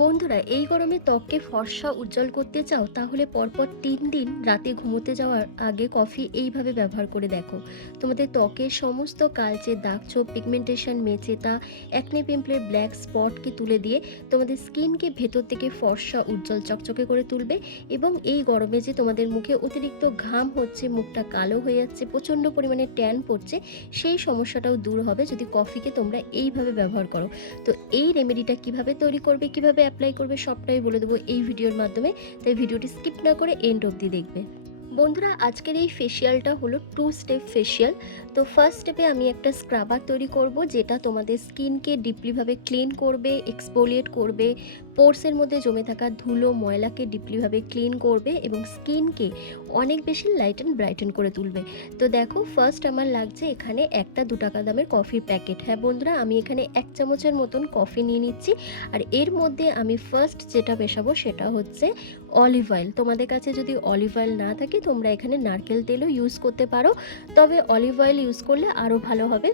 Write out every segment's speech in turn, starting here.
বন্ধুরা, এই গরমে ত্বককে ফর্সা উজ্জ্বল করতে চাও, তাহলে পরপর তিন দিন রাতে ঘুমোতে যাওয়ার আগে কফি এইভাবে ব্যবহার করে দেখো। তোমাদের ত্বকের সমস্ত কালচে দাগ ছোপ পিগমেন্টেশন মেচেতা একনে পিম্পলের ব্ল্যাক স্পটকে তুলে দিয়ে তোমাদের স্কিনকে ভেতর থেকে ফর্সা উজ্জ্বল চকচকে করে তুলবে এবং এই গরমে যে তোমাদের মুখে অতিরিক্ত ঘাম হচ্ছে, মুখটা কালো হয়ে যাচ্ছে, প্রচণ্ড পরিমাণে ট্যান পড়ছে, সেই সমস্যাটাও দূর হবে যদি কফিকে তোমরা এইভাবে ব্যবহার করো। তো এই রেমেডিটা কীভাবে তৈরি করবে, কীভাবে অ্যাপ্লাই করবে সবটাই বলে দেবো এই ভিডিওর মাধ্যমে। তাই ভিডিওটি স্কিপ না করে এন্ড অবধি দেখবে। বন্ধুরা, আজকের এই ফেসিয়ালটা হলো টু স্টেপ ফেসিয়াল তো ফার্স্ট স্টেপে আমি একটা স্ক্রাবার তৈরি করব, যেটা তোমাদের স্কিনকে ডিপলিভাবে ক্লিন করবে এক্সপোলিয়েট করবে পোর্সের মধ্যে জমে থাকা ধুলো, ময়লাকে ডিপলিভাবে ক্লিন করবে এবং স্কিনকে অনেক বেশি লাইট অ্যান্ড ব্রাইটেন করে তুলবে। তো দেখো ফার্স্ট আমার লাগছে এখানে একটা দু টাকা দামের কফির প্যাকেট হ্যাঁ বন্ধুরা, আমি এখানে এক চামচের মতন কফি নিয়ে নিচ্ছি। আর এর মধ্যে আমি ফার্স্ট যেটা মেশাবো সেটা হচ্ছে অলিভ অয়েল তোমাদের কাছে যদি অলিভ অয়েল না থাকে তোমরা এখানে নারকেল তেলও ইউজ করতে পারো। তবে অলিভ অয়েল ইউজ করলে আরও ভালো হবে।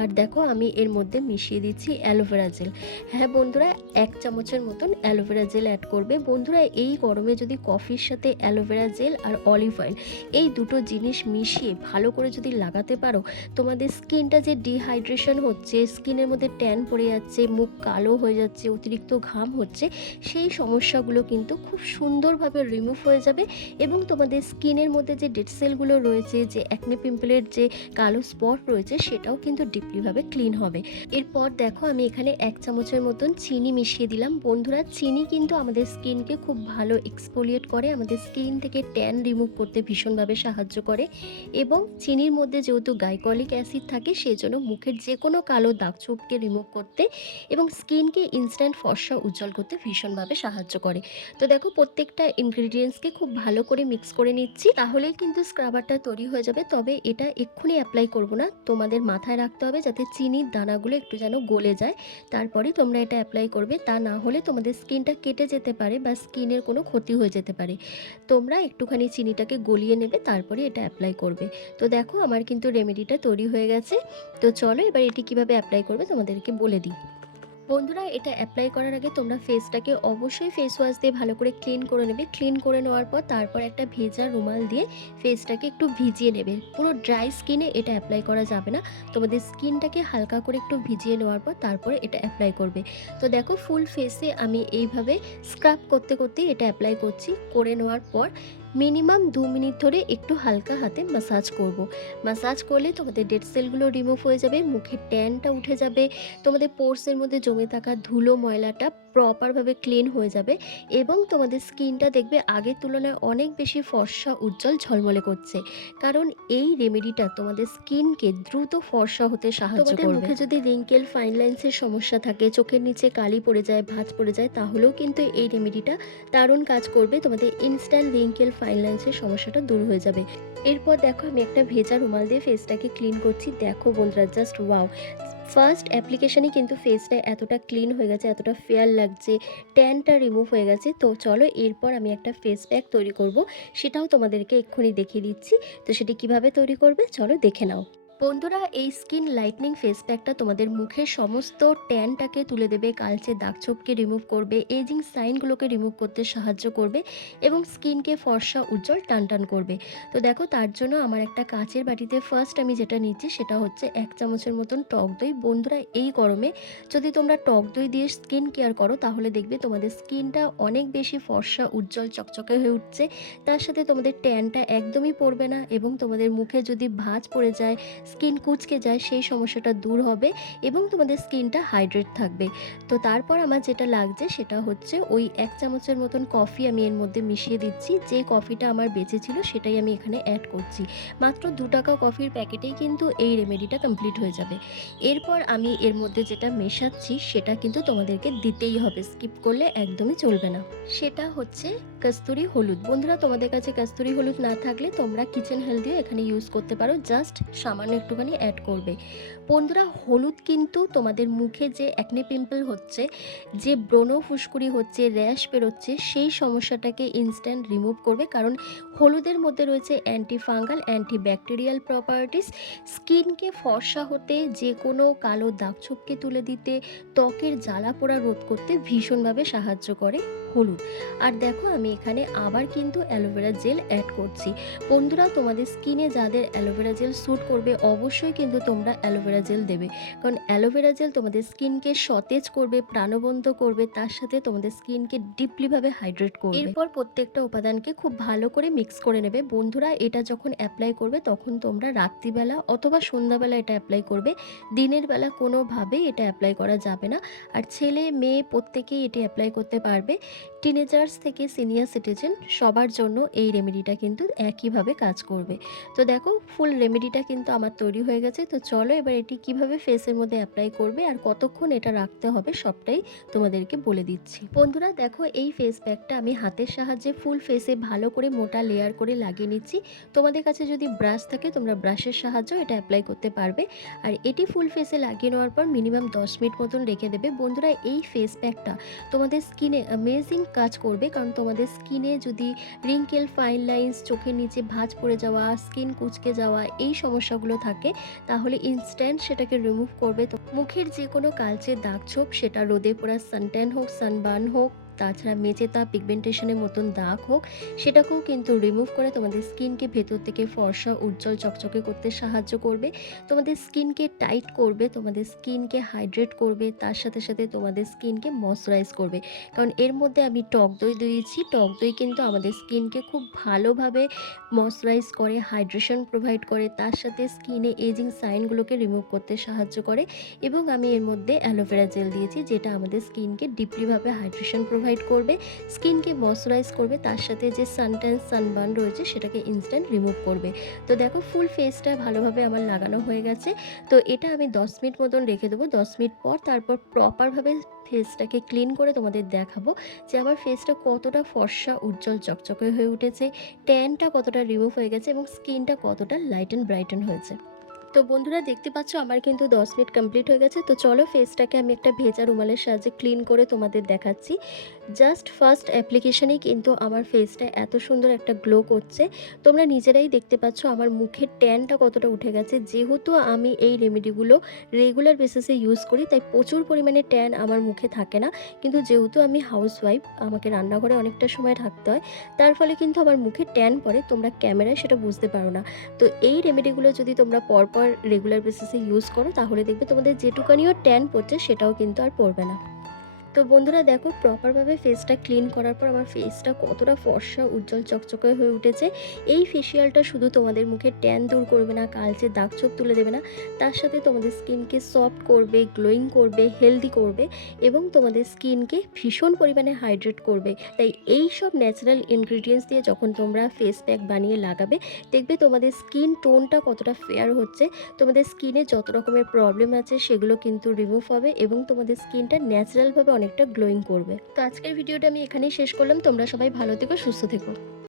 আর দেখো আমি এর মধ্যে মিশিয়ে দিচ্ছি অ্যালোভেরা জেল। হ্যাঁ বন্ধুরা, এক চামচের মতন অ্যালোভেরা জেল অ্যাড করবে। বন্ধুরা, এই গরমে যদি কফির সাথে অ্যালোভেরা জেল আর অলিভ অয়েল এই দুটো জিনিস মিশিয়ে ভালো করে যদি লাগাতে পারো, তোমাদের স্কিনটা যে ডিহাইড্রেশন হচ্ছে, স্কিনের মধ্যে ট্যান পড়ে যাচ্ছে, মুখ কালো হয়ে যাচ্ছে, অতিরিক্ত ঘাম হচ্ছে, সেই সমস্যাগুলো কিন্তু খুব সুন্দরভাবে রিমুভ হয়ে যাবে এবং তোমাদের স্কিনের মধ্যে যে ডেড সেলগুলো রয়েছে, যে অ্যাকনে পিম্পলের যে কালো স্পট রয়েছে, সেটাও কিন্তু ডিপলিভাবে ক্লিন হবে। এরপর দেখো আমি এখানে এক চামচের মতন চিনি মিশিয়ে দিলাম। বন্ধুরা, চিনি কিন্তু আমাদের স্কিনকে খুব ভালো এক্সপোলিয়েট করে, আমাদের স্কিন থেকে ট্যান রিমুভ করতে ভীষণভাবে সাহায্য করে এবং চিনির মধ্যে যেহেতু গাইকলিক অ্যাসিড থাকে সেই জন্য মুখের যে কোনো কালো দাগ ছোপকে রিমুভ করতে এবং স্কিনকে ইনস্ট্যান্ট ফর্সা উজ্জ্বল করতে ভীষণভাবে সাহায্য করে। তো দেখো, প্রত্যেকটা ইনগ্রিডিয়েন্টসকে খুব ভালো করে মিক্স করে নিচ্ছি। তাহলেই কিন্তু স্ক্রাবারটা তৈরি হয়ে যাবে। তবে এটা এক্ষুনি অ্যাপ্লাই করব না। তোমাদের মাথায় রাখতে হবে যাতে চিনির দানাগুলো একটু যেন গলে যায়। তারপরে তোমরা এটা অ্যাপ্লাই করবে। তা না হলে তোমাদের স্কিনটা কেটে যেতে পারে বা স্কিনের কোনো ক্ষতি হয়ে যেতে পারে। তোমরা একটুখানি চিনিটাকে গলিয়ে নেবে, তারপরে এটা অ্যাপ্লাই করবে। তো দেখো, আমার কিন্তু রেমেডিটা তৈরি হয়ে গেছে। তো চলো এবার এটি কীভাবে অ্যাপ্লাই করবে তোমাদেরকে বলে দিই। বন্ধুরা, এটা অ্যাপ্লাই করার আগে তোমরা ফেসটাকে অবশ্যই ফেস ওয়াশ দিয়ে ভালো করে ক্লিন করে নেবে। ক্লিন করে নেওয়ার পর তারপর একটা ভেজা রুমাল দিয়ে ফেসটাকে একটু ভিজিয়ে নেবে। পুরো ড্রাই স্কিনে এটা অ্যাপ্লাই করা যাবে না। তোমাদের স্কিনটাকে হালকা করে একটু ভিজিয়ে নেওয়ার পর তারপরে এটা অ্যাপ্লাই করবে। তো দেখো ফুল ফেসে আমি এইভাবে স্ক্রাব করতে করতে এটা অ্যাপ্লাই করছি। করে নেওয়ার পর মিনিমাম দু মিনিট ধরে একটু হালকা হাতে মাসাজ করব। মাসাজ করলে তোমাদের ডেড সেলগুলো রিমুভ হয়ে যাবে মুখের ট্যানটা উঠে যাবে তোমাদের পোর্সের মধ্যে জমে থাকা ধুলো ময়লাটা প্রপারভাবে ক্লিন হয়ে যাবে এবং তোমাদের স্কিনটা দেখবে আগের তুলনায় অনেক বেশি ফর্সা উজ্জ্বল ঝলমলে করছে। কারণ এই রেমেডিটা তোমাদের স্কিনকে দ্রুত ফর্সা হতে সাহায্য করবে। মুখে যদি রিঙ্কেল ফাইন লাইন্সের সমস্যা থাকে চোখের নিচে কালি পড়ে যায় ভাঁজ পড়ে যায় তাহলেও কিন্তু এই রেমেডিটা দারুণ কাজ করবে। তোমাদের ইনস্ট্যান্ট রিঙ্কেল ফাইন লাইন্সের সমস্যাটা দূর হয়ে যাবে। এরপর দেখো আমি একটা ভেজা রুমাল দিয়ে ফেসটাকে ক্লিন করছি। দেখো বন্ধুরা জাস্ট ওয়াও ফার্স্ট অ্যাপ্লিকেশানে কিন্তু ফেসটা এতটা ক্লিন হয়ে গেছে, এতটা ফেয়ার লাগছে ট্যানটা রিমুভ হয়ে গেছে। তো চলো এরপর আমি একটা ফেস প্যাক তৈরি করব। সেটাও তোমাদেরকে এক্ষুনি দেখিয়ে দিচ্ছি। তো সেটি কীভাবে তৈরি করবে? চলো দেখে নাও। বন্ধুরা, এই স্কিন লাইটনিং ফেস প্যাকটা তোমাদের মুখের সমস্ত ট্যানটাকে তুলে দেবে, কালচে দাগছোপকে রিমুভ করবে এজিং সাইনগুলোকে রিমুভ করতে সাহায্য করবে এবং স্কিনকে ফর্সা, উজ্জ্বল টান টান করবে। তো দেখো, তার জন্য আমার একটা কাচের বাটিতে ফার্স্ট আমি যেটা নিচ্ছি সেটা হচ্ছে এক চামচের মতন টক দই। বন্ধুরা, এই গরমে যদি তোমরা টক দই দিয়ে স্কিন কেয়ার করো, তাহলে দেখবে তোমাদের স্কিনটা অনেক বেশি ফর্সা, উজ্জ্বল, চকচকে হয়ে উঠছে। তার সাথে তোমাদের ট্যানটা একদমই পড়বে না এবং তোমাদের মুখে যদি ভাঁজ পড়ে যায় স্কিন কুচকে যায়, সেই সমস্যাটা দূর হবে এবং তোমাদের স্কিনটা হাইড্রেট থাকবে। তো তারপর আমার যেটা লাগছে সেটা হচ্ছে ওই এক চামচের মতন কফি আমি এর মধ্যে মিশিয়ে দিচ্ছি। যে কফিটা আমার বেঁচে ছিল সেটাই আমি এখানে অ্যাড করছি। মাত্র দু টাকা কফির প্যাকেটেই কিন্তু এই রেমেডিটা কমপ্লিট হয়ে যাবে। এরপর আমি এর মধ্যে যেটা মেশাচ্ছি সেটা কিন্তু তোমাদেরকে দিতেই হবে। স্কিপ করলে একদমই চলবে না। সেটা হচ্ছে কস্তুরি হলুদ। বন্ধুরা, তোমাদের কাছে কস্তুরি হলুদ না থাকলে তোমরা কিচেন হেলদিও এখানে ইউজ করতে পারো। জাস্ট সামান্য একটুখানি অ্যাড করবে। বন্ধুরা, হলুদ কিন্তু তোমাদের মুখে যে অ্যাকনে পিম্পল হচ্ছে, যে ব্রণ ফুসকুড়ি হচ্ছে র্যাশ বেরোচ্ছে, সেই সমস্যাটাকে ইনস্ট্যান্ট রিমুভ করবে। কারণ হলুদের মধ্যে রয়েছে anti fungal anti bacterial properties স্কিনকে ফর্সা হতে, যে কোনো কালো দাগ ছোপকে তুলে দিতে, ত্বকের জ্বালা পোড়া রোধ করতে ভীষণভাবে সাহায্য করে। হলুদ। আর দেখো, আমি এখানে আবার কিন্তু অ্যালোভেরা জেল অ্যাড করছি। বন্ধুরা, তোমাদের স্কিনে যাদের অ্যালোভেরা জেল স্যুট করবে, অবশ্যই কিন্তু তোমরা অ্যালোভেরা জেল দেবে। কারণ অ্যালোভেরা জেল তোমাদের স্কিনকে সতেজ করবে, প্রাণবন্ত করবে, তার সাথে তোমাদের স্কিনকে ডিপলিভাবে হাইড্রেট করবে। এরপর প্রত্যেকটা উপাদানকে খুব ভালো করে মিক্স করে নেবে। বন্ধুরা, এটা যখন অ্যাপ্লাই করবে, তখন তোমরা রাত্রিবেলা অথবা সন্ধ্যাবেলা এটা অ্যাপ্লাই করবে। দিনের বেলা কোনোভাবেই এটা অ্যাপ্লাই করা যাবে না। আর ছেলে, মেয়ে প্রত্যেকেই এটি অ্যাপ্লাই করতে পারবে। টিনেজার্স থেকে সিনিয়র সিটিজেন সবার জন্য এই রেমেডিটা কিন্তু একইভাবে কাজ করবে। তো দেখো ফুল রেমেডিটা কিন্তু আমার তৈরি হয়ে গেছে। তো চলো এবার এটি কীভাবে ফেসের মধ্যে অ্যাপ্লাই করবে আর কতক্ষণ এটা রাখতে হবে সবটাই তোমাদেরকে বলে দিচ্ছি। বন্ধুরা, দেখো এই ফেস প্যাকটা আমি হাতের সাহায্যে ফুল ফেসে ভালো করে মোটা লেয়ার করে লাগিয়ে নিচ্ছি। তোমাদের কাছে যদি ব্রাশ থাকে, তোমরা ব্রাশের সাহায্যে এটা অ্যাপ্লাই করতে পারবে। আর এটি ফুল ফেসে লাগিয়ে নেওয়ার পর মিনিমাম দশ মিনিট মতন রেখে দেবে। বন্ধুরা, এই ফেস প্যাকটা তোমাদের স্কিনে অ্যামেজিং কাজ করবে, কারণ তোমাদের স্কিনে যদি রিঙ্কেল ফাইন লাইন্স চোখের নিচে ভাঁজ পড়ে যাওয়া স্কিন কুচকে যাওয়া এই সমস্যাগুলো থাকে, তাহলে ইনস্ট্যান্ট সেটাকে রিমুভ করবে। তো মুখের যে কোনো কালচে দাগ ছোপ, সেটা রোদে পড়া সানট্যান হোক সানবার্ন হোক তাছাড়া মেচেতা পিগমেন্টেশনের মতন দাগ হোক, সেটাকেও কিন্তু রিমুভ করে তোমাদের স্কিনকে ভেতর থেকে ফর্সা, উজ্জ্বল, চকচকে করতে সাহায্য করবে। তোমাদের স্কিনকে টাইট করবে, তোমাদের স্কিনকে হাইড্রেট করবে, তার সাথে সাথে তোমাদের স্কিনকে ময়শ্চারাইজ করবে। কারণ এর মধ্যে আমি টক দই দিয়েছি, টক দই কিন্তু আমাদের স্কিনকে খুব ভালোভাবে ময়শ্চারাইজ করে হাইড্রেশন প্রোভাইড করে, তার সাথে স্কিনে এজিং সাইনগুলোকে রিমুভ করতে সাহায্য করে। এবং আমি এর মধ্যে অ্যালোভেরা জেল দিয়েছি, যেটা আমাদের স্কিনকে ডিপলিভাবে হাইড্রেশন প্রোভাইড করবে স্কিনকে ময়শ্চারাইজ করবে, তার সাথে যে সানট্যান সানবার্ন রয়েছে সেটাকে ইনস্ট্যান্ট রিমুভ করবে। তো দেখো ফুল ফেসটা ভালোভাবে আমার লাগানো হয়ে গেছে। তো এটা আমি দশ মিনিট মতন রেখে দেবো। দশ মিনিট পর তারপর প্রপারভাবে ফেসটাকে ক্লিন করে তোমাদের দেখাবো যে আমার ফেসটা কতটা ফর্সা, উজ্জ্বল, চকচকে হয়ে উঠেছে ট্যানটা কতটা রিমুভ হয়ে গেছে এবং স্কিনটা কতটা লাইট অ্যান্ড ব্রাইটেন হয়েছে। তো বন্ধুরা দেখতে পাচ্ছ, আমার কিন্তু দশ মিনিট কমপ্লিট হয়ে গেছে। তো চলো ফেসটাকে আমি একটা ভেজা রুমালের সাহায্যে ক্লিন করে তোমাদের দেখাচ্ছি। জাস্ট ফার্স্ট অ্যাপ্লিকেশনেই কিন্তু আমার ফেসটা এত সুন্দর একটা গ্লো করছে। তোমরা নিজেরাই দেখতে পাচ্ছ, আমার মুখের ট্যানটা কতটা উঠে গেছে। যেহেতু আমি এই রেমেডিগুলো রেগুলার বেসিসে ইউজ করি, তাই প্রচুর পরিমাণে ট্যান আমার মুখে থাকে না। কিন্তু যেহেতু আমি হাউসওয়াইফ আমাকে রান্নাঘরে অনেকটা সময় থাকতে হয়, তার ফলে কিন্তু আমার মুখে ট্যান পড়ে, তোমরা ক্যামেরায় সেটা বুঝতে পারো না। তো এই রেমেডিগুলো যদি তোমরা পরপর রেগুলার বেসিসে ইউজ করো, তাহলে দেখবে তোমাদের যেটুকানিও ট্যান পড়ছে, সেটাও কিন্তু আর পড়বে না। তো বন্ধুরা দেখো প্রপারভাবে ফেসটা ক্লিন করার পর আমার ফেসটা কতটা ফর্সা, উজ্জ্বল, চকচকে হয়ে উঠেছে। এই ফেসিয়ালটা শুধু তোমাদের মুখে ট্যান দূর করবে না, কালচে দাগ ছোপ তুলে দেবে না। তার সাথে তোমাদের স্কিনকে সফট করবে গ্লোয়িং করবে হেলদি করবে এবং তোমাদের স্কিনকে ভীষণ পরিমাণে হাইড্রেট করবে। তাই এই সব ন্যাচারাল ইনগ্রিডিয়েন্টস দিয়ে যখন তোমরা ফেস প্যাক বানিয়ে লাগাবে, দেখবে তোমাদের স্কিন টোনটা কতটা ফেয়ার হচ্ছে। তোমাদের স্কিনে যত রকমের প্রবলেম আছে, সেগুলো কিন্তু রিমুভ হবে এবং তোমাদের স্কিনটা ন্যাচারালভাবে অনেকটা গ্লোয়িং করবে। তো আজকের ভিডিওটা আমি এখানেই শেষ করলাম। তোমরা সবাই ভালো থেকো, সুস্থ থেকো।